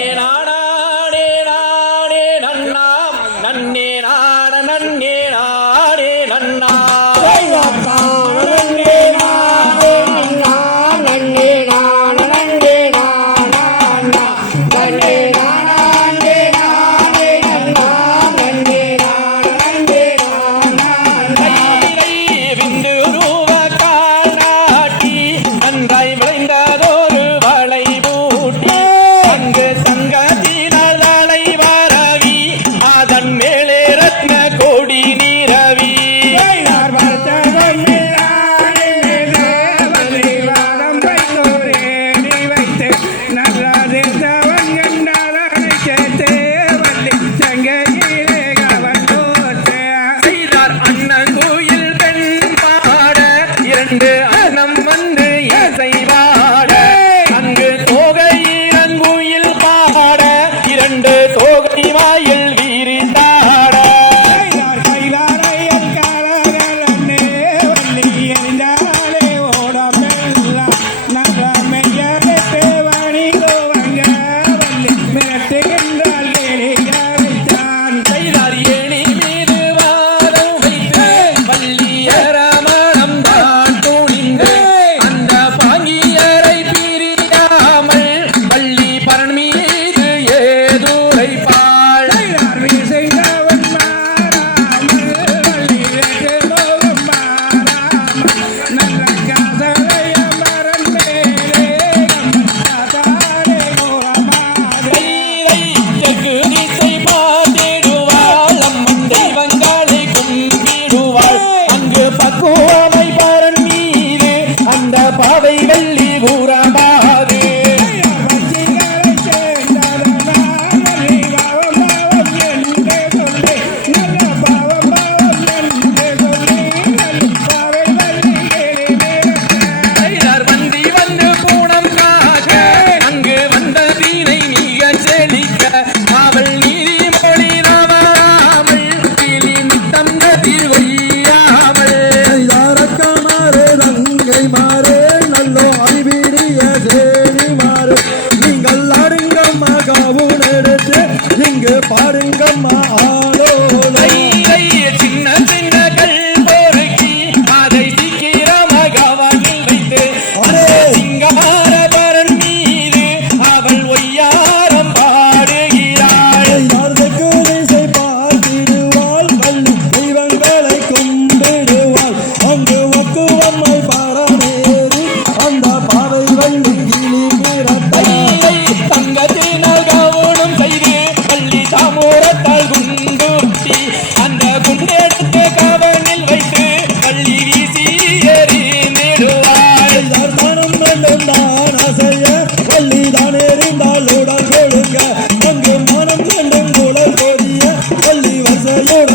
and I. Oh, 干嘛？啊 Amen.